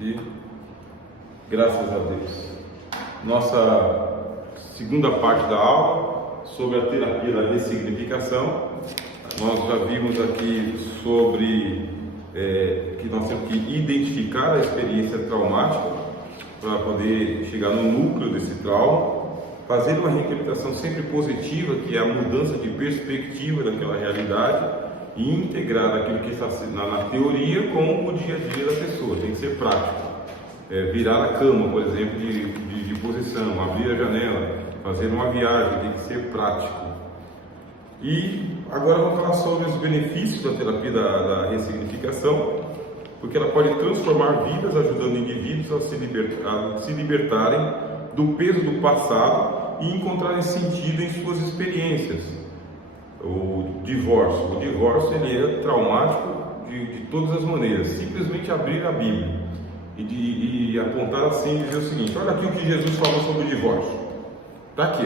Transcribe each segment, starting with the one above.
E graças a Deus. Nossa segunda parte da aula sobre a terapia da ressignificação. Nós já vimos aqui sobre que nós temos que identificar a experiência traumática para poder chegar no núcleo desse trauma, fazer uma reabilitação sempre positiva, que é a mudança de perspectiva daquela realidade, e integrar aquilo que está na teoria com o dia a dia da pessoa. Tem que ser prático. Virar a cama, por exemplo, de posição, abrir a janela, fazer uma viagem, tem que ser prático. E agora vamos falar sobre os benefícios da terapia da ressignificação, porque ela pode transformar vidas, ajudando indivíduos a se libertarem do peso do passado e encontrarem sentido em suas experiências. O divórcio ele é traumático de todas as maneiras. Simplesmente abrir a Bíblia e apontar assim e dizer o seguinte: olha aqui o que Jesus falou sobre o divórcio. Está aqui.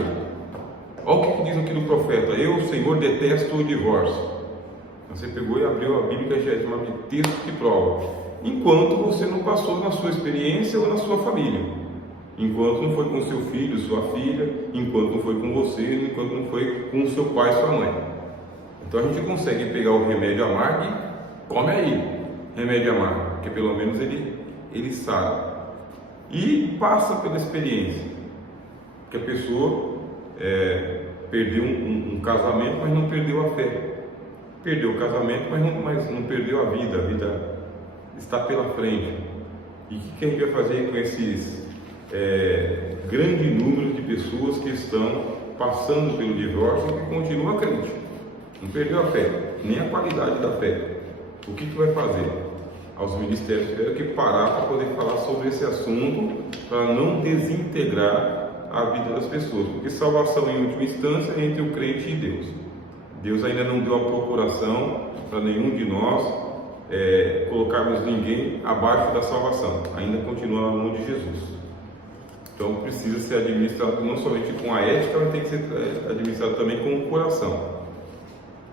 Olha o que diz aqui do profeta: eu, Senhor, detesto o divórcio. Você pegou e abriu a Bíblia, já é chamado de texto de prova. Enquanto você não passou na sua experiência ou na sua família. Enquanto não foi com seu filho, sua filha, enquanto não foi com você, enquanto não foi com seu pai, sua mãe. Então a gente consegue pegar o remédio amargo e come aí, remédio amargo, porque pelo menos ele sabe. E passa pela experiência, que a pessoa perdeu um casamento, mas não perdeu a fé. Perdeu o casamento, mas não perdeu a vida está pela frente. E o que a gente vai fazer com esses grande número de pessoas que estão passando pelo divórcio e que continuam crente, não perdeu a fé, nem a qualidade da fé? O que vai fazer? Aos ministérios tiveram que parar para poder falar sobre esse assunto, para não desintegrar a vida das pessoas, porque salvação em última instância é entre o crente e Deus. Deus ainda não deu a procuração para nenhum de nós colocarmos ninguém abaixo da salvação, ainda continua na mão de Jesus. Então precisa ser administrado não somente com a ética, mas tem que ser administrado também com o coração.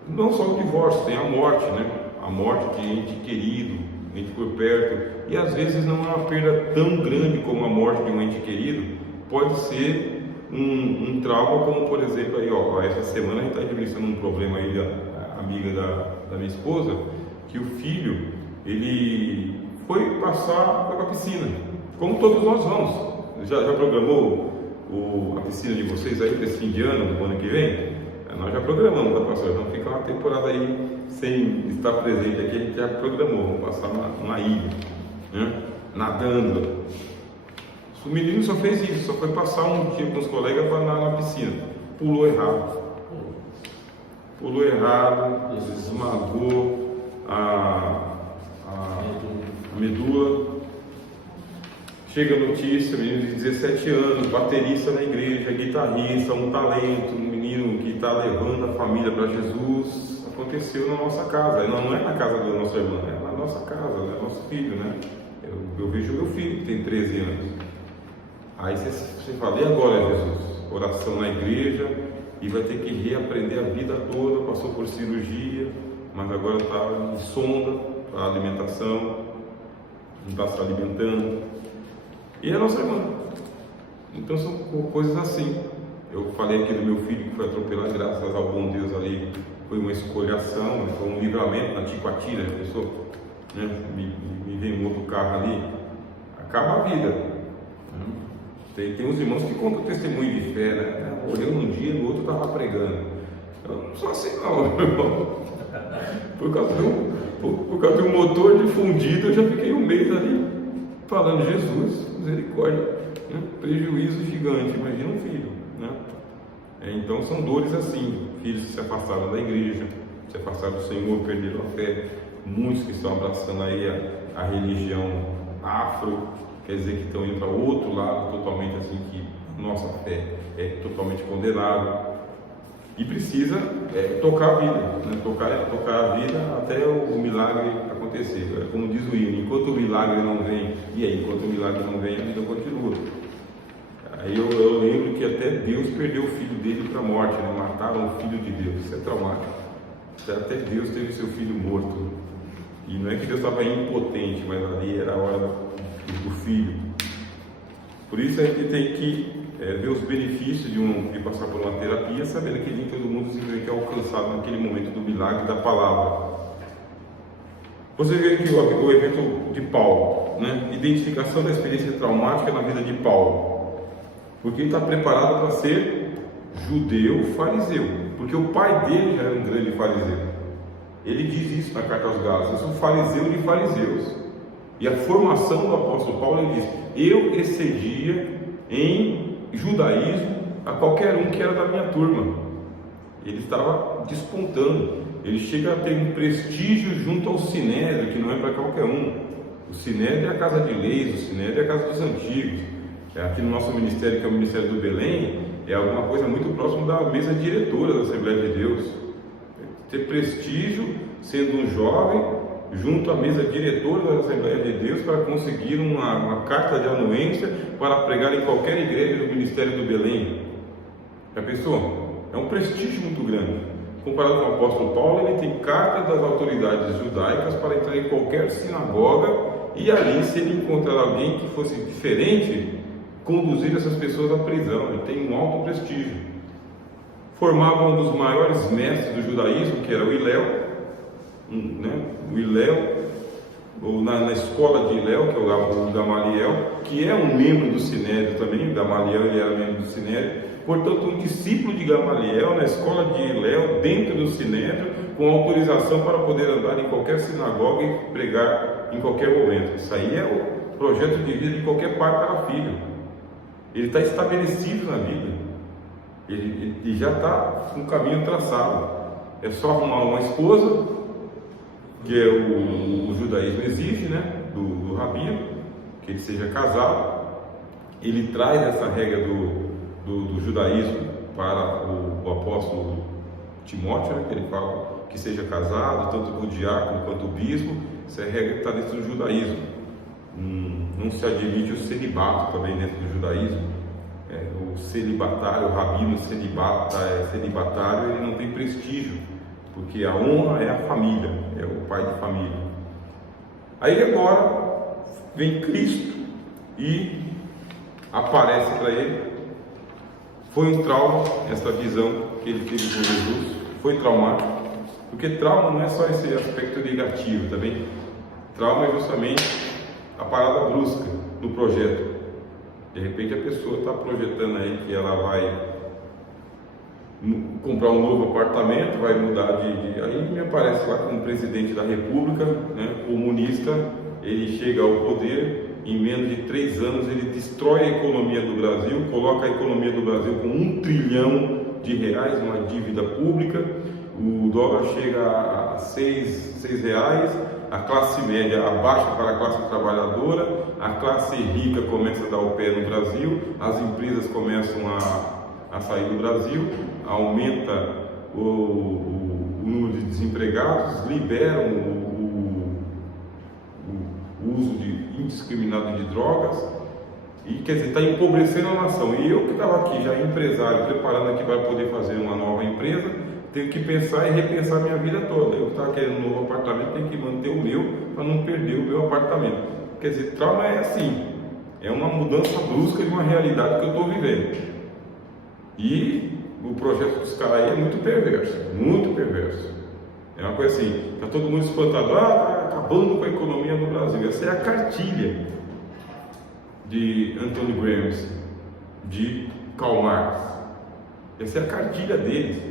Não só o divórcio, tem a morte, né? A morte de ente querido, ente por perto. E às vezes não é uma perda tão grande como a morte de um ente querido. Pode ser um trauma, como por exemplo, aí, essa semana a gente está administrando um problema aí da amiga da minha esposa, que o filho, ele foi para a piscina, como todos nós vamos. Já programou a piscina de vocês aí para esse fim de ano, no ano que vem? Nós já programamos, tá, pastor? Vamos ficar uma temporada aí sem estar presente aqui, a gente já programou, vamos passar numa ilha, né? Nadando. O menino só fez isso, só foi passar um dia com os colegas para nadar na piscina. Pulou errado, esmagou a medula. Chega a notícia, menino de 17 anos, baterista na igreja, guitarrista, um talento, um menino que está levando a família para Jesus. Aconteceu na nossa casa, não é na casa da nossa irmã, é na nossa casa, é nosso filho, né? Eu vejo meu filho, que tem 13 anos. Aí você fala: e agora, Jesus? Oração na igreja, e vai ter que reaprender a vida toda, passou por cirurgia, mas agora está em sonda para alimentação, não está se alimentando. E a nossa irmã. Então são coisas assim. Eu falei aqui do meu filho que foi atropelado, graças ao bom Deus ali, foi uma escolhação, foi um livramento na Ticoatira, a pessoa, né? Me vem um outro carro ali, acaba a vida. Tem uns irmãos que contam testemunho de fé, né? Olhando um dia, no outro estava pregando. Eu não sou assim não, meu irmão. Por causa de um motor de fundido, eu já fiquei um mês ali falando: Jesus, misericórdia, né? Prejuízo gigante, imagina um filho, né? Então são dores assim, filhos que se afastaram da igreja, se afastaram do Senhor, perderam a fé, muitos que estão abraçando aí a religião afro, quer dizer que estão indo para outro lado, totalmente assim, que nossa fé é totalmente condenável, e precisa tocar a vida, né? tocar a vida até o milagre acontecer. Como diz o hino: enquanto o milagre não vem, e aí, enquanto o milagre não vem, a vida continua. Aí eu lembro que até Deus perdeu o filho dele para a morte, né? Mataram o filho de Deus. Isso é traumático. Até Deus teve seu filho morto. E não é que Deus estava impotente, mas ali era a hora do filho. Por isso a gente tem que ver os benefícios de passar por uma terapia, sabendo que nem todo mundo simplesmente é alcançado naquele momento do milagre da palavra. Você vê aqui o evento de Paulo, né? Identificação da experiência traumática na vida de Paulo, porque ele está preparado para ser judeu fariseu, porque o pai dele já era um grande fariseu. Ele diz isso na carta aos Gálatas: eu sou fariseu de fariseus. E a formação do apóstolo Paulo, ele diz: eu excedia em judaísmo a qualquer um que era da minha turma. Ele estava despontando. Ele chega a ter um prestígio junto ao Sinédrio, que não é para qualquer um. O Sinédrio é a casa de leis, o Sinédrio é a casa dos antigos. Aqui no nosso ministério, que é o Ministério do Belém, é alguma coisa muito próximo da mesa diretora da Assembleia de Deus. Ter prestígio sendo um jovem junto à mesa diretora da Assembleia de Deus para conseguir uma carta de anuência para pregar em qualquer igreja do Ministério do Belém. Já pensou? É um prestígio muito grande. Comparado com o apóstolo Paulo, ele tem carta das autoridades judaicas para entrar em qualquer sinagoga e ali, se ele encontrar alguém que fosse diferente, conduzir essas pessoas à prisão. Ele tem um alto prestígio. Formava um dos maiores mestres do judaísmo, que era o Hilel, o Hilel, ou na escola de Hilel, que é o Gamaliel, que é um membro do Sinédrio também. O Gamaliel, ele era membro do Sinédrio. Portanto, um discípulo de Gamaliel na escola de Hilel, dentro do Sinédrio, com autorização para poder andar em qualquer sinagoga e pregar em qualquer momento. Isso aí é o projeto de vida de qualquer pai para filho. Ele está estabelecido na vida. Ele já está com um caminho traçado. É só arrumar uma esposa, que é o judaísmo exige, né, do rabino, que ele seja casado. Ele traz essa regra do judaísmo para o apóstolo Timóteo, né, que ele fala que seja casado, tanto o diácono quanto o bispo. Essa é a regra que está dentro do judaísmo. Não se admite o celibato também dentro do judaísmo. O celibatário, o rabino celibatário, ele não tem prestígio, porque a honra é a família, é o pai de família. Aí agora vem Cristo e aparece para ele. Foi um trauma essa visão que ele teve com Jesus, foi traumático, porque trauma não é só esse aspecto negativo também. Trauma é justamente a parada brusca do projeto. De repente a pessoa está projetando aí que ela vai comprar um novo apartamento, vai mudar aí me aparece lá como presidente da República, né, comunista. Ele chega ao poder, em menos de 3 anos ele destrói a economia do Brasil, coloca a economia do Brasil com R$1 trilhão, uma dívida pública. O dólar chega a R$6, a classe média abaixa para a classe trabalhadora, a classe rica começa a dar o pé no Brasil, as empresas começam a sair do Brasil, aumenta o número de desempregados, liberam o uso indiscriminado de drogas, e quer dizer, está empobrecendo a nação. E eu que estava aqui já empresário, preparando aqui para poder fazer uma nova empresa, tenho que pensar e repensar minha vida toda. Eu que estava querendo um novo apartamento, tenho que manter o meu para não perder o meu apartamento. Quer dizer, trauma é assim, é uma mudança brusca de uma realidade que eu estou vivendo. E o projeto dos caras aí é muito perverso, muito perverso. É uma coisa assim, está todo mundo espantado, está acabando com a economia no Brasil. Essa é a cartilha de Anthony Gramsci, de Karl Marx. Essa é a cartilha deles.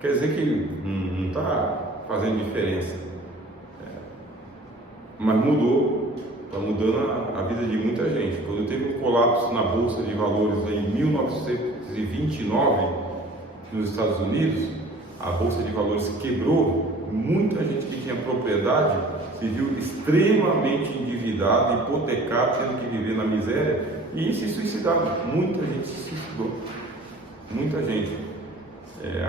Quer dizer que não está fazendo diferença. Mas mudou, está mudando a vida de muita gente. Quando teve um colapso na Bolsa de Valores em 1929, nos Estados Unidos, a Bolsa de Valores quebrou, muita gente que tinha propriedade se viu extremamente endividada, hipotecada, tendo que viver na miséria e se suicidaram. Muita gente se suicidou, muita gente.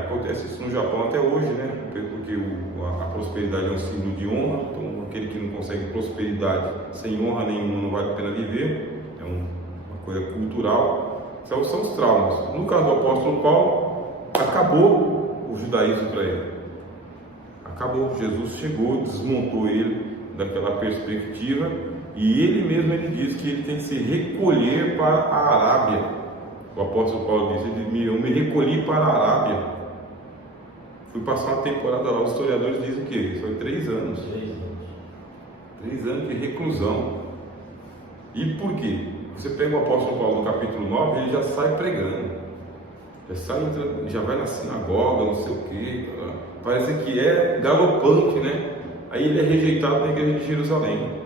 Acontece isso no Japão até hoje, né? Porque a prosperidade é um símbolo de honra, então aquele que não consegue prosperidade sem honra nenhuma não vale a pena viver, é uma coisa cultural. Então são os traumas. No caso do apóstolo Paulo, acabou o judaísmo para ele. Acabou, Jesus chegou, desmontou ele daquela perspectiva E ele mesmo ele diz que ele tem que se recolher para a Arábia. O apóstolo Paulo diz: eu me recolhi para a Arábia. Fui passar uma temporada lá. Os historiadores dizem que foi 3 anos. 3 anos de reclusão. E por quê? Você pega o apóstolo Paulo no capítulo 9, ele já sai pregando. Já vai na sinagoga, não sei o quê. Parece que é galopante, né? Aí ele é rejeitado na igreja de Jerusalém.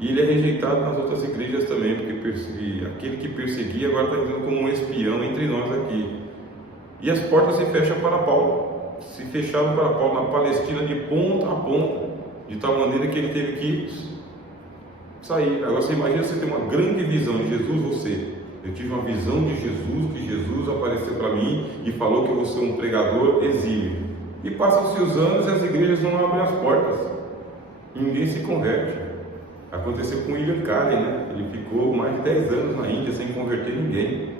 E ele é rejeitado nas outras igrejas também, porque aquele que perseguia agora está entrando como um espião entre nós aqui. E as portas se fecham para Paulo. Se fecharam para Paulo na Palestina de ponta a ponta, de tal maneira que ele teve que sair. Agora você imagina você ter uma grande visão de Jesus, eu tive uma visão de Jesus, que Jesus apareceu para mim e falou que eu vou ser um pregador exímio. E passam-se os anos e as igrejas não abrem as portas. Ninguém se converte. Aconteceu com William Carey, né? Ele ficou mais de 10 anos na Índia sem converter ninguém.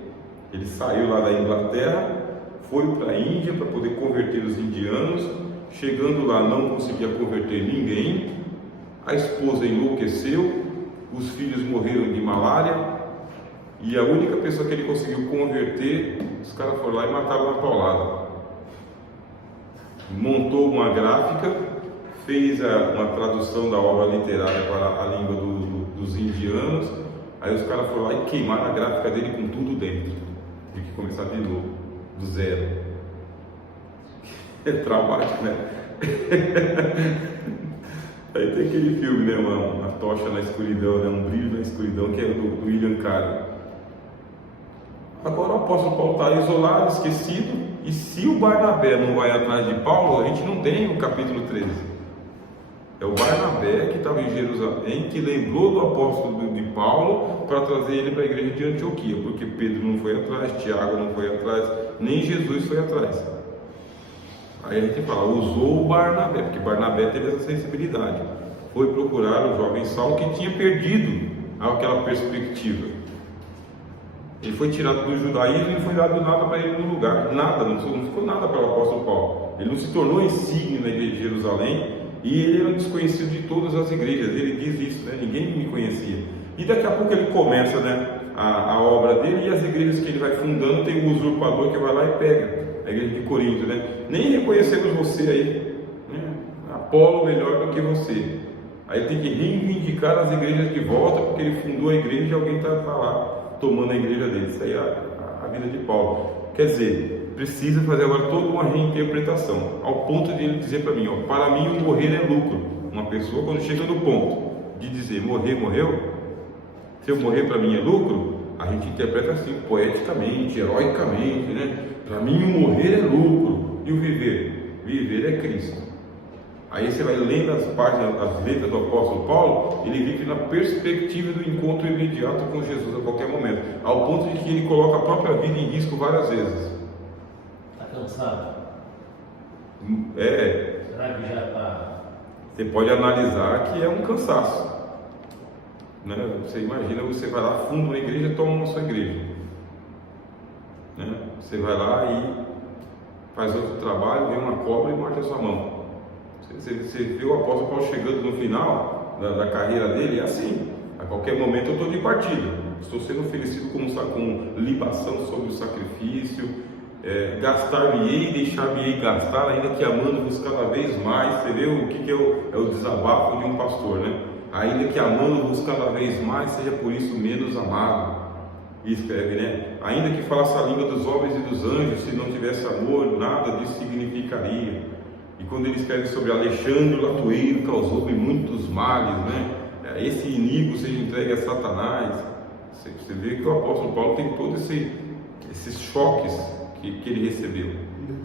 Ele saiu lá da Inglaterra, foi para a Índia para poder converter os indianos. Chegando lá não conseguia converter ninguém. A esposa enlouqueceu, os filhos morreram de malária. E a única pessoa que ele conseguiu converter, os caras foram lá e mataram na paulada. Montou uma gráfica, fez uma tradução da obra literária para a língua dos indianos. Aí os caras foram lá e queimaram a gráfica dele com tudo dentro. Teve que começar de novo, do zero. É traumático, né? Aí tem aquele filme, né? Uma tocha na escuridão, né? Um brilho na escuridão, que é do William Carey. Agora o apóstolo Paulo está isolado, esquecido, e se o Barnabé não vai atrás de Paulo, a gente não tem o capítulo 13. É o Barnabé que estava em Jerusalém, que lembrou do apóstolo de Paulo para trazer ele para a igreja de Antioquia, porque Pedro não foi atrás, Tiago não foi atrás, nem Jesus foi atrás. Aí a gente fala, usou o Barnabé, porque Barnabé teve essa sensibilidade. Foi procurar o jovem Saulo que tinha perdido aquela perspectiva. Ele foi tirado do judaísmo e não foi dado nada para ele no lugar, nada, não ficou nada para o apóstolo Paulo. Ele não se tornou insígnio na igreja de Jerusalém e ele era desconhecido de todas as igrejas. Ele diz isso, né? Ninguém me conhecia. E daqui a pouco ele começa, né, a obra dele, e as igrejas que ele vai fundando tem um usurpador que vai lá e pega. A igreja de Corinto, né? Nem reconhecemos você aí, né? Apolo melhor do que você. Aí tem que reivindicar as igrejas de volta, porque ele fundou a igreja e alguém está lá tomando a igreja dele. Isso aí é a vida de Paulo. Quer dizer, precisa fazer agora toda uma reinterpretação, ao ponto de ele dizer para mim, ó, para mim o morrer é lucro. Uma pessoa quando chega no ponto de dizer morreu, se eu morrer para mim é lucro, a gente interpreta assim, poeticamente, heroicamente, né? Para mim o morrer é lucro. E o viver? Viver é Cristo. Aí você vai lendo as páginas, as letras do apóstolo Paulo, ele vive na perspectiva do encontro imediato com Jesus a qualquer momento, ao ponto de que ele coloca a própria vida em risco várias vezes. Está cansado? Será que já está? Você pode analisar que é um cansaço, né? Você imagina, você vai lá, funda uma igreja e toma uma sua igreja, né? Você vai lá e faz outro trabalho, vem uma cobra e morde a sua mão. Você vê o apóstolo Paulo chegando no final da carreira dele, é assim, a qualquer momento eu estou de partida, estou sendo oferecido com libação sobre o sacrifício, gastar-me-ei, deixar-me-ei gastar, ainda que amando-vos cada vez mais. Você vê o que é o desabafo de um pastor, né? Ainda que amando-vos cada vez mais, seja por isso menos amado. E escreve, né? Ainda que falasse a língua dos homens e dos anjos, se não tivesse amor, nada disso significaria. E quando ele escreve sobre Alexandre o Latoeiro, causou-me muitos males, né? Esse inimigo seja entregue a Satanás. Você vê que o apóstolo Paulo tem todos esses choques que ele recebeu.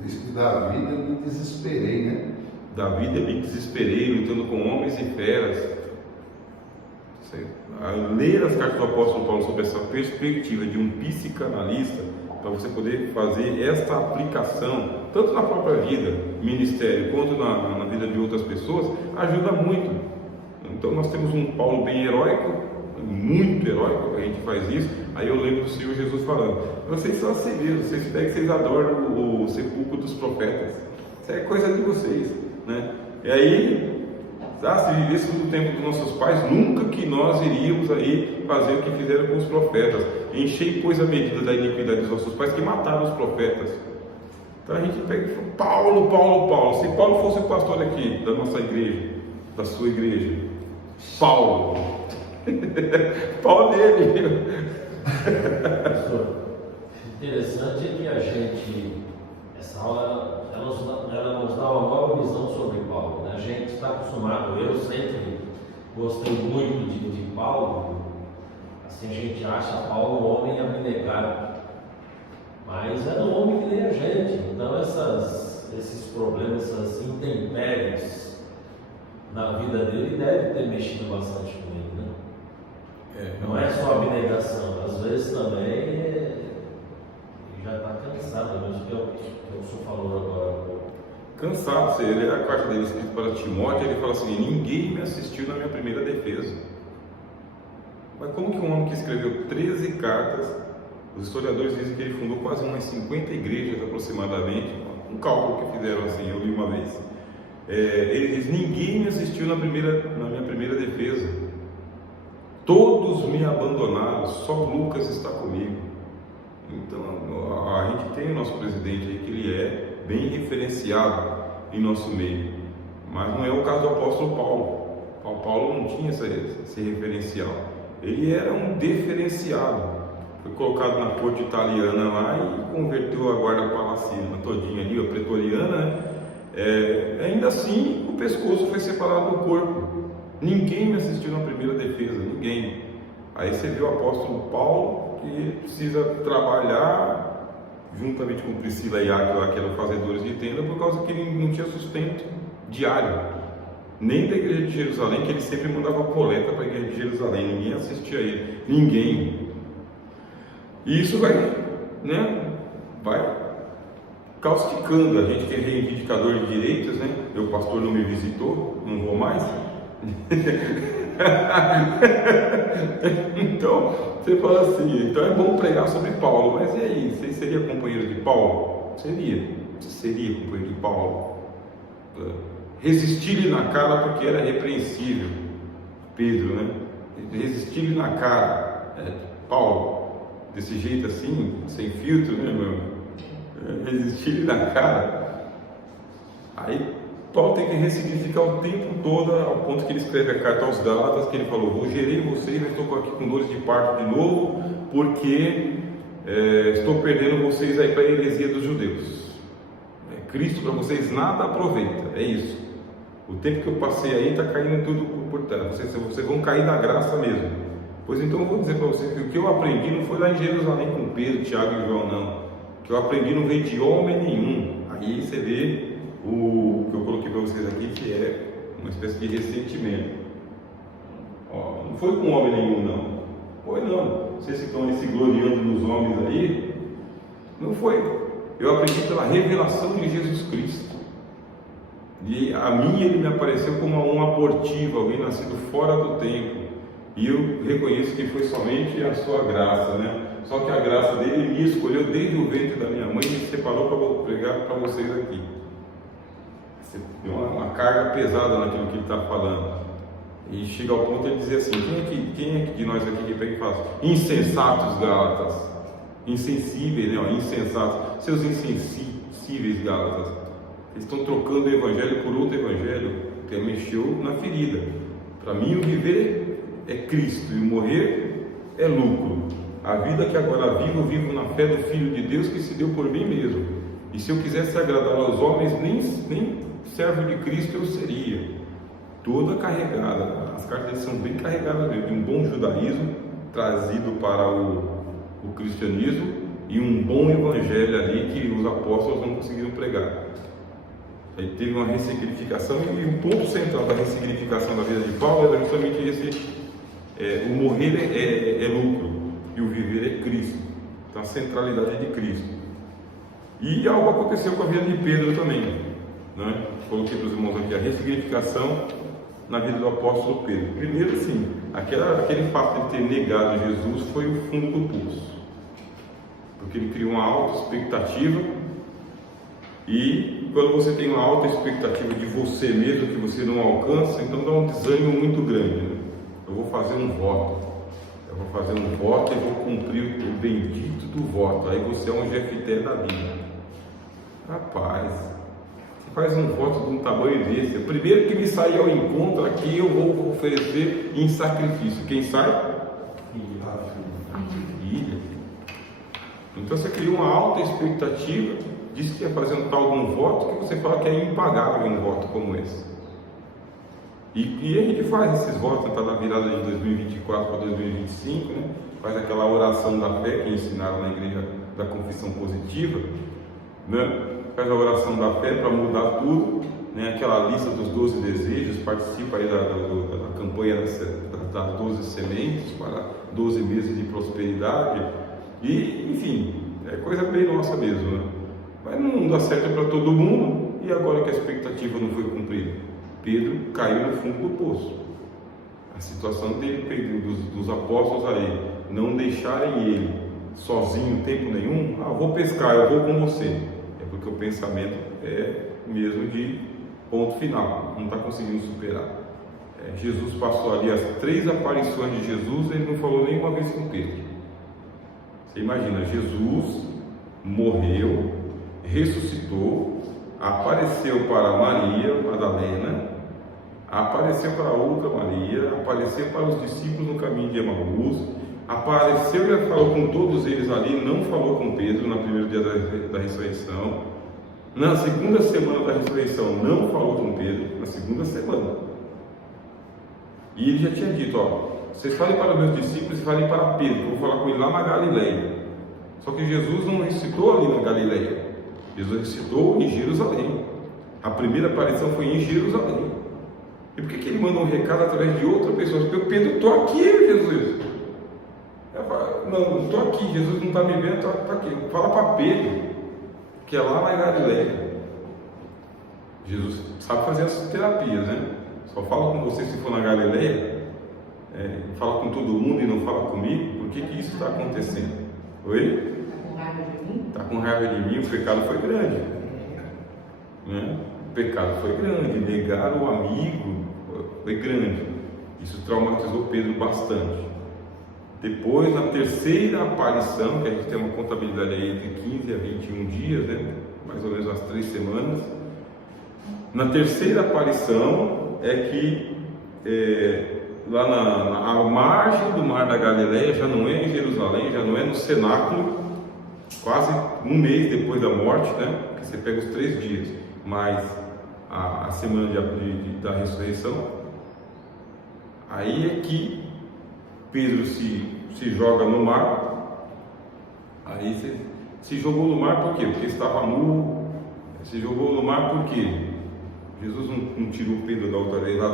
Diz que da vida eu me desesperei, né? Da vida eu me desesperei, lutando com homens e feras. Ler as cartas do apóstolo Paulo sob essa perspectiva de um psicanalista, para você poder fazer esta aplicação, tanto na própria vida, ministério, quanto na vida de outras pessoas, ajuda muito. Então nós temos um Paulo bem heróico, muito heróico, a gente faz isso. Aí eu lembro do Senhor Jesus falando, vocês são assim mesmo, vocês adoram o sepulcro dos profetas, isso é coisa de vocês, né? E aí Se vivêssemos no tempo dos nossos pais, nunca que nós iríamos aí fazer o que fizeram com os profetas. Enchei, pois, a medida da iniquidade dos nossos pais que mataram os profetas. Então a gente pega e fala, Paulo. Se Paulo fosse o pastor aqui da nossa igreja, da sua igreja, Paulo dele. Pastor, interessante é que a gente, essa aula, ela nos dá uma nova visão sobre Paulo, né? A gente está acostumado, eu sempre gostei muito de Paulo, assim a gente acha Paulo um homem abnegado, mas era um homem que nem a gente, então esses problemas, essas intempéries na vida dele deve ter mexido bastante com ele, né? Não é só abnegação, às vezes também já está cansado, mesmo que o senhor falou agora. Cansado, ele é a carta dele escrita para Timóteo, ele fala assim: ninguém me assistiu na minha primeira defesa. Mas como que um homem que escreveu 13 cartas, os historiadores dizem que ele fundou quase umas 50 igrejas aproximadamente, um cálculo que fizeram assim, eu li uma vez. Ele diz: ninguém me assistiu na minha primeira defesa. Todos me abandonaram, só Lucas está comigo. Então a gente tem o nosso presidente aí que ele é bem referenciado em nosso meio, mas não é o caso do apóstolo Paulo. Paulo não tinha esse referencial, ele era um diferenciado, foi colocado na corte italiana lá e converteu a guarda palacina todinha ali, a pretoriana, né? Ainda assim o pescoço foi separado do corpo. Ninguém me assistiu na primeira defesa, ninguém. Aí você vê o apóstolo Paulo, que precisa trabalhar juntamente com Priscila e Áquila, que eram fazedores de tenda, por causa que ele não tinha sustento diário, nem da igreja de Jerusalém, que ele sempre mandava coleta para a igreja de Jerusalém, ninguém assistia a ele, ninguém. E isso vai causticando a gente que é reivindicador de direitos, né? Meu pastor não me visitou, não vou mais. Então você fala assim, então é bom pregar sobre Paulo, mas e aí, você seria companheiro de Paulo? Seria companheiro de Paulo. Resistir-lhe na cara porque era repreensível, Pedro, né? Resistir-lhe na cara, Paulo, desse jeito assim, sem filtro, né, meu? Resistir-lhe na cara. Aí Paulo tem que ressignificar o tempo todo, ao ponto que ele escreve a carta aos Gálatas, que ele falou: vou gerir vocês, mas estou aqui com dores de parto de novo, porque estou perdendo vocês aí para a heresia dos judeus. Cristo para vocês nada aproveita, é isso. O tempo que eu passei aí está caindo tudo por terra, vocês vão cair da graça mesmo. Pois então eu vou dizer para vocês que o que eu aprendi não foi lá em Jerusalém com Pedro, Tiago e João, não. O que eu aprendi não veio de homem nenhum. Aí você vê o que eu coloquei para vocês aqui, que é uma espécie de ressentimento. Não foi com homem nenhum, não. Foi não. Vocês que estão aí se gloriando nos homens aí, não foi. Eu aprendi pela revelação de Jesus Cristo. E a mim ele me apareceu como um abortivo, alguém nascido fora do tempo. E eu reconheço que foi somente a sua graça, né? Só que a graça dele me escolheu desde o ventre da minha mãe e me separou para pregar para vocês aqui. Tem uma carga pesada naquilo que ele está falando. E chega ao ponto de ele dizer assim: quem é que de nós aqui que pega e fala: insensatos Gálatas, insensíveis, né? Insensatos, seus insensíveis Gálatas, eles estão trocando o evangelho por outro evangelho, que mexeu na ferida. Para mim o viver é Cristo e o morrer é lucro. A vida que agora vivo, vivo na fé do Filho de Deus que se deu por mim mesmo. E se eu quisesse agradar aos homens, nem servo de Cristo eu seria. Toda carregada, as cartas são bem carregadas de um bom judaísmo trazido para o cristianismo e um bom evangelho ali que os apóstolos não conseguiram pregar. Aí teve uma ressignificação, e o ponto central da ressignificação da vida de Paulo era justamente esse: o morrer é lucro e o viver é Cristo. Então a centralidade é de Cristo. E algo aconteceu com a vida de Pedro também, né? Coloquei para os irmãos aqui a ressignificação na vida do apóstolo Pedro. Primeiro, sim, aquele fato de ter negado Jesus foi o fundo do poço, porque ele criou uma alta expectativa E quando você tem uma alta expectativa de você mesmo que você não alcança, então dá um desânimo muito grande, né? Eu vou fazer um voto. Eu vou fazer um voto e vou cumprir o bendito do voto. Aí você é um Jefté da vida. Rapaz, você faz um voto de um tamanho desse. O primeiro que me sair ao encontro aqui, eu vou oferecer em sacrifício. Quem sai? Filha. Então você cria uma alta expectativa, disse que ia fazer um tal de um voto, que você fala que é impagável um voto como esse. E a gente faz esses votos, tá, da virada de 2024 para 2025, né? Faz aquela oração da fé que ensinaram na igreja da confissão positiva, né? Faz a oração da fé para mudar tudo, né? Aquela lista dos 12 desejos, participa aí da campanha das 12 sementes para 12 meses de prosperidade, e enfim, é coisa bem nossa mesmo, né? Mas não dá certo para todo mundo, e agora que a expectativa não foi cumprida, Pedro caiu no fundo do poço. A situação dele, dos apóstolos aí, não deixarem ele sozinho tempo nenhum. Vou pescar, eu vou com você. É porque o pensamento é mesmo de ponto final, não está conseguindo superar. Jesus passou ali as 3 aparições de Jesus, ele não falou nenhuma vez com Pedro. Você imagina, Jesus morreu, ressuscitou, apareceu para Maria Madalena, apareceu para outra Maria, apareceu para os discípulos no caminho de Emaús, apareceu e falou com todos eles ali, não falou com Pedro no primeiro dia da ressurreição. Na segunda semana da ressurreição não falou com Pedro, na segunda semana. E ele já tinha dito, vocês falem para os meus discípulos e falem para Pedro, que eu vou falar com ele lá na Galileia. Só que Jesus não ressuscitou ali na Galileia, Jesus ressuscitou em Jerusalém. A primeira aparição foi em Jerusalém. E por que ele manda um recado através de outra pessoa? Porque Pedro, estou aqui, Jesus. Não estou aqui, Jesus não está me vendo, está aqui. Fala para Pedro, que é lá na Galileia. Jesus sabe fazer as terapias, né? Só fala com você se for na Galileia, fala com todo mundo e não fala comigo. Por que isso está acontecendo? Oi? Está com raiva de mim? Está com raiva de mim, o pecado foi grande. Né? O pecado foi grande, negar o amigo foi grande. Isso traumatizou Pedro bastante. Depois, na terceira aparição, que a gente tem uma contabilidade aí entre 15 a 21 dias, né? Mais ou menos umas 3 semanas. Na terceira aparição é que lá na margem do mar da Galileia, já não é em Jerusalém, já não é no cenáculo, quase um mês depois da morte, né? Porque você pega os 3 dias, mais a semana da ressurreição. Aí é que Pedro se joga no mar. Aí se jogou no mar por quê? Porque estava nu. Se jogou no mar por quê? Jesus não tirou Pedro da outra vez lá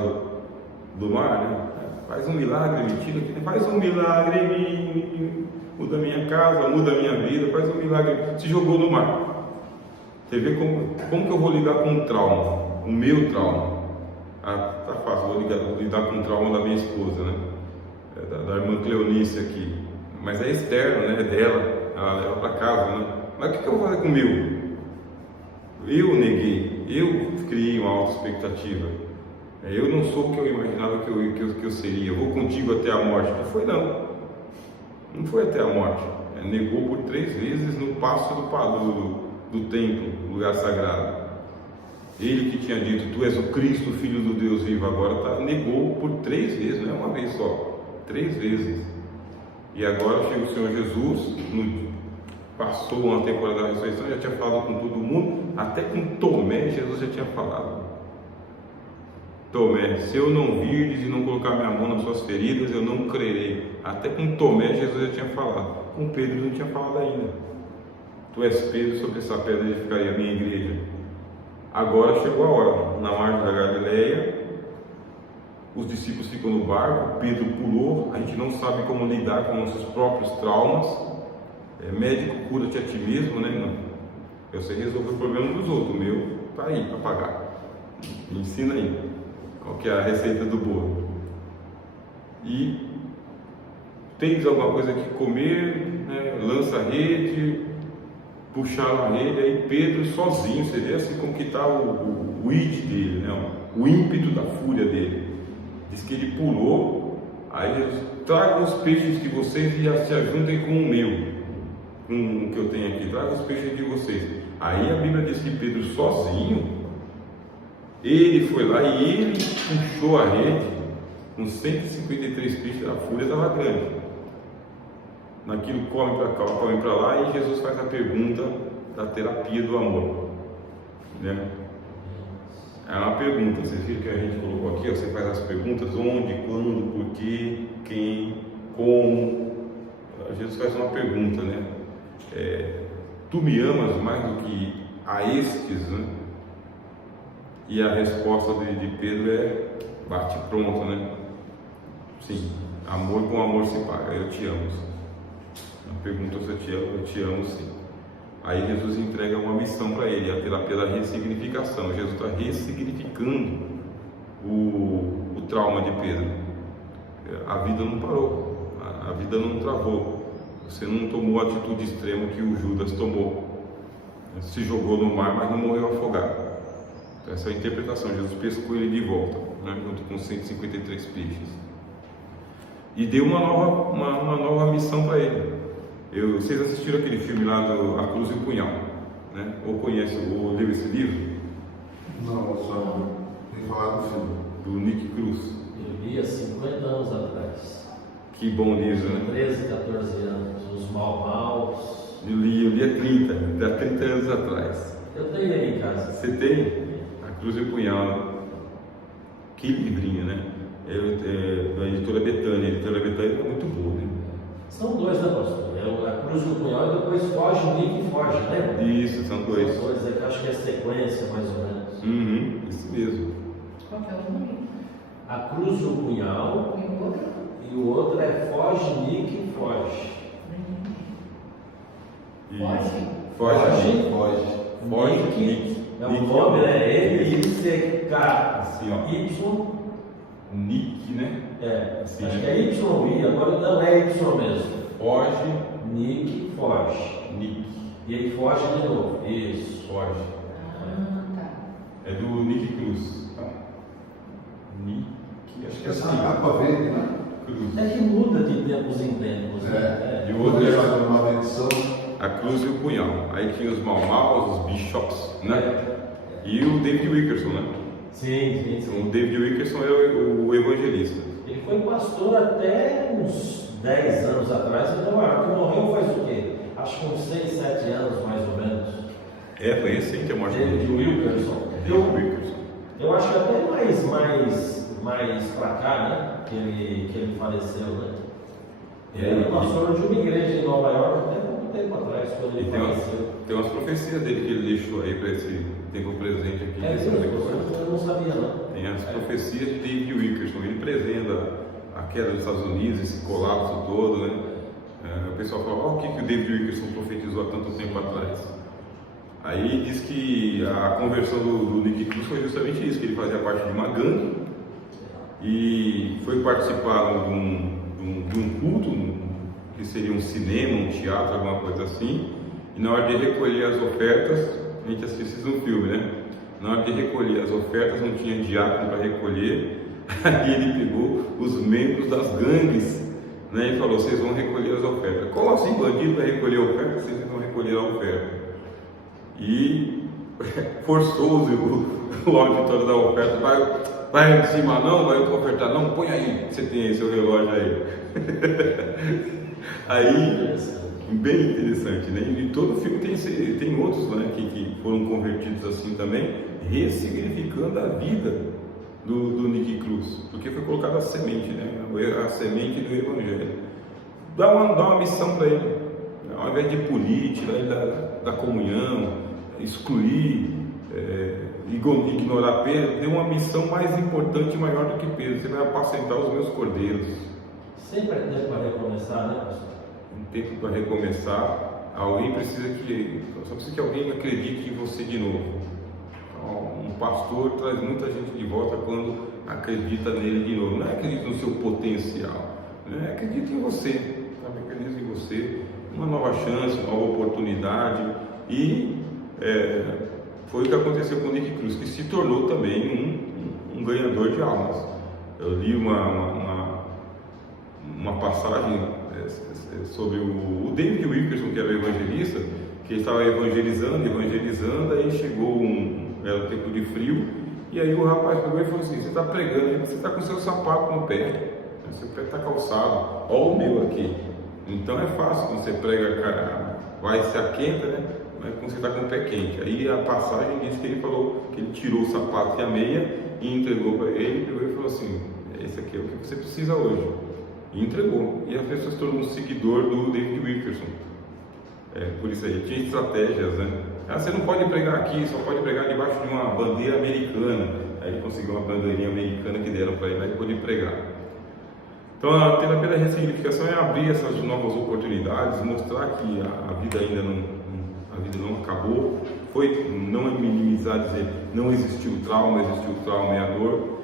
do mar, né? Faz um milagre, me tira aqui. Faz um milagre, muda a minha casa, muda a minha vida, faz um milagre. Se jogou no mar. Você vê como que eu vou lidar com o trauma? O meu trauma. Tá fácil, vou lidar com o trauma da minha esposa, né? Da irmã Cleonice aqui. Mas é externo, né? É dela, ela leva para casa, né? Mas o que eu vou fazer com o meu? Eu neguei, eu criei uma alta expectativa. Eu não sou o que eu imaginava que eu seria. Eu vou contigo até a morte. Não foi, não. Não foi até a morte. Negou por 3 vezes no passo do templo, lugar sagrado. Ele que tinha dito, tu és o Cristo, Filho do Deus vivo, agora negou por 3 vezes, não é uma vez só, 3 vezes. E agora chega o Senhor Jesus, passou uma temporada da ressurreição, já tinha falado com todo mundo, até com Tomé Jesus já tinha falado. Tomé, se eu não virdes e não colocar minha mão nas suas feridas, eu não crerei. Até com Tomé Jesus já tinha falado, com Pedro não tinha falado ainda. Tu és Pedro, sobre essa pedra edificarei a minha igreja. Agora chegou a hora, na margem da Galileia, os discípulos ficam no barco, Pedro pulou, a gente não sabe como lidar com nossos próprios traumas. Médico, cura-te a ti mesmo, né? Não. Eu sei resolver o problema dos outros, o meu está aí para pagar. Me ensina aí, qual que é a receita do bolo. E tens alguma coisa que comer, né? Lança a rede, puxaram a rede, aí Pedro sozinho, você vê assim como que está o it dele, né? O ímpeto da fúria dele. Diz que ele pulou, aí Jesus, traga os peixes de vocês e se ajuntem com o meu, com o que eu tenho aqui, traga os peixes de vocês. Aí a Bíblia diz que Pedro sozinho, ele foi lá e ele puxou a rede com 153 peixes, a fúria estava grande. Naquilo come para cá, come para lá, e Jesus faz a pergunta da terapia do amor, né? É uma pergunta, vocês viram que a gente colocou aqui, você faz as perguntas, onde, quando, por quê, quem, como. Jesus faz uma pergunta, né? Tu me amas mais do que a estes, né? E a resposta de Pedro é bate pronto, né? Sim, amor com amor se paga, eu te amo. A pergunta se eu te amo sim. Aí Jesus entrega uma missão para ele, a terapia da ressignificação. Jesus está ressignificando o trauma de Pedro. A vida não parou, a vida não travou. Você não tomou a atitude extrema que o Judas tomou. Se jogou no mar, mas não morreu afogado. Então, essa é a interpretação. Jesus pescou ele de volta, né, junto com 153 peixes. E deu uma nova missão para ele. Vocês assistiram aquele filme lá do A Cruz e o Punhal, né? Ou conhecem ou leram esse livro? Não, só tem falado do filme. Do Nick Cruz. Eu li há 50 anos atrás. Que bom livro, né? 13, 14 anos. Os Maus. Eu li há 30 anos atrás. Eu tenho ele em casa. Você tem? A Cruz e o Punhal, né? Que livrinho, né? Da editora Betânia. A editora Betânia é muito boa, né? São dois, né, pastor? A Cruz e o Punhal e depois foge, Nick foge, né? Isso, são dois. São dois, acho que é sequência, mais ou menos. Isso mesmo. Qual que é o nome? A Cruz e o Punhal, E o outro? e o outro é Foge, Nick foge. Isso. Foge? Foge, Nick. Nick. É o Nick nome, é né? N-I-C-K. Assim, ó. Y. Nick, né? Acho que é Y-I, agora não é Y mesmo. Foge, Nick foge. Nick. E ele foge de novo. Isso. Foge. Ah, tá. É do Nick Cruz. Tá? Nick, acho que é Essa assim. capa verde, né? Cruz. É que muda de tempos em tempos, né? E o Vou outro deixar é uma edição. a Cruz e o Punhal. Aí tinha os Maus, os Bishops, né? E o David Wilkerson, né? Sim. O David Wilkerson é o evangelista. Ele foi pastor até uns 10 anos atrás em Nova York. Morreu faz o quê? Acho que uns 6, 7 anos mais ou menos. Foi recente a morte David dele. Wilkerson. David Wilkerson. Eu acho que até mais pra cá, né? Que ele faleceu, né? Ele era pastor de uma igreja em Nova York até pouco tempo atrás, quando ele faleceu. Tem umas profecias dele que ele deixou aí para esse tempo presente aqui. Nesse negócio. Eu não sabia, não. Tem as profecias de David Wilkerson, ele prevendo a queda dos Estados Unidos, esse colapso todo, né? O pessoal fala, o que o David Wilkerson profetizou há tanto tempo atrás? Aí diz que a conversão do Nick Cruz foi justamente isso, que ele fazia parte de uma gangue e foi participar de um culto, que seria um cinema, um teatro, alguma coisa assim, e na hora de recolher as ofertas, a gente assiste no filme, né? Na hora de recolher as ofertas, não tinha diácono para recolher, aí ele pegou os membros das gangues, né, e falou, vocês vão recolher as ofertas. Como assim, bandido vai recolher a oferta? Vocês vão recolher a oferta. E forçou o auditório da oferta, vai em cima não, vai ofertar não, põe aí, você tem aí seu relógio aí. Aí, bem interessante, né? E todo filme tem outros, né, que foram convertidos assim também, ressignificando a vida do Nick Cruz, porque foi colocada a semente, né? A semente do Evangelho. Dá uma missão para ele, ao invés de punir, tirar ele da comunhão, excluir, ignorar Pedro, deu uma missão mais importante e maior do que Pedro. Você vai apacentar os meus cordeiros. Sempre é tempo para recomeçar, né, pastor? Um tempo para recomeçar. Alguém só precisa que alguém acredite em você de novo. Um pastor traz muita gente de volta quando acredita nele de novo. Não acredita no seu potencial, né? Acredita em você, sabe? Acredita em você. Uma nova chance, uma nova oportunidade. E foi o que aconteceu com o Nick Cruz, que se tornou também um ganhador de almas. Eu li uma passagem sobre o David Wilkerson, que era o evangelista, que estava evangelizando, aí chegou era um tempo de frio, e aí o rapaz pegou e falou assim: você está pregando, você está com seu sapato no pé, seu pé está calçado, olha o meu aqui. Então é fácil, quando você prega, vai se aquenta, né? Mas quando você está com o pé quente. Aí a passagem diz que ele falou que ele tirou o sapato e a meia e entregou para ele, pegou e falou assim: esse aqui é o que você precisa hoje. E entregou. E a pessoa se tornou um seguidor do David Wilkerson. Por isso aí, tinha estratégias, né? Você não pode pregar aqui, só pode pregar debaixo de uma bandeira americana. Aí ele conseguiu uma bandeirinha americana que deram para ele, aí ele pôde pregar. Então a terapia da ressignificação é abrir essas novas oportunidades, mostrar que a vida ainda não acabou, não é minimizar, dizer não existiu trauma, existiu trauma e a dor,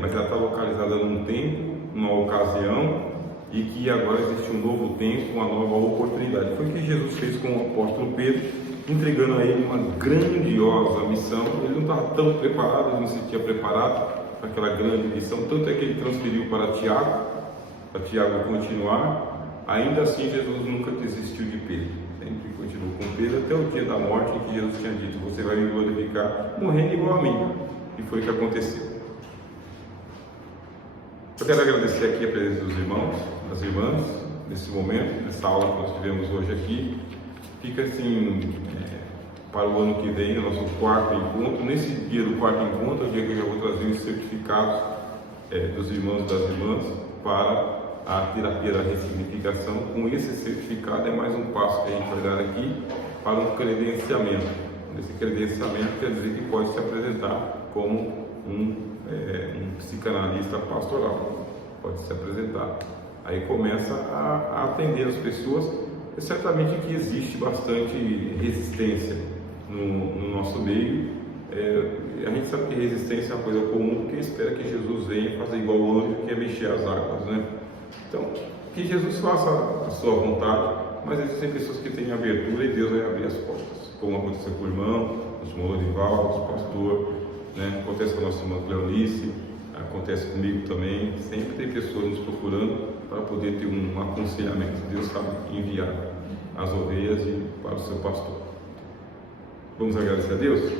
mas ela está localizada num tempo, numa ocasião, e que agora existe um novo tempo, uma nova oportunidade. Foi o que Jesus fez com o apóstolo Pedro, entregando a ele uma grandiosa missão. Ele não estava tão preparado, ele não se sentia preparado para aquela grande missão, tanto é que ele transferiu para Tiago continuar. Ainda assim, Jesus nunca desistiu de Pedro, sempre continuou com Pedro até o dia da morte, em que Jesus tinha dito: você vai me glorificar morrendo igual a mim. E foi o que aconteceu. Eu quero agradecer aqui a presença dos irmãos, das irmãs, nesse momento, nessa aula que nós tivemos hoje aqui. Fica assim, para o ano que vem, o nosso quarto encontro. Nesse dia do quarto encontro, é o dia que eu já vou trazer os certificados dos irmãos e das irmãs para a terapia da ressignificação. Com esse certificado é mais um passo que a gente vai dar aqui para um credenciamento. Esse credenciamento quer dizer que pode se apresentar como um psicanalista pastoral, pode se apresentar. Aí começa a atender as pessoas. Certamente que existe bastante resistência no nosso meio. A gente sabe que resistência é uma coisa comum, porque espera que Jesus venha fazer igual o anjo, que é mexer as águas, né? Então, que Jesus faça a sua vontade, mas existem pessoas que têm abertura e Deus vai abrir as portas, como aconteceu com o irmão, o irmão Lorival, o pastor, né? Acontece com a nossa irmã Cleonice, acontece comigo também. Sempre tem pessoas nos procurando para poder ter um aconselhamento. Deus sabe enviar as ovelhas para o seu pastor. Vamos agradecer a Deus?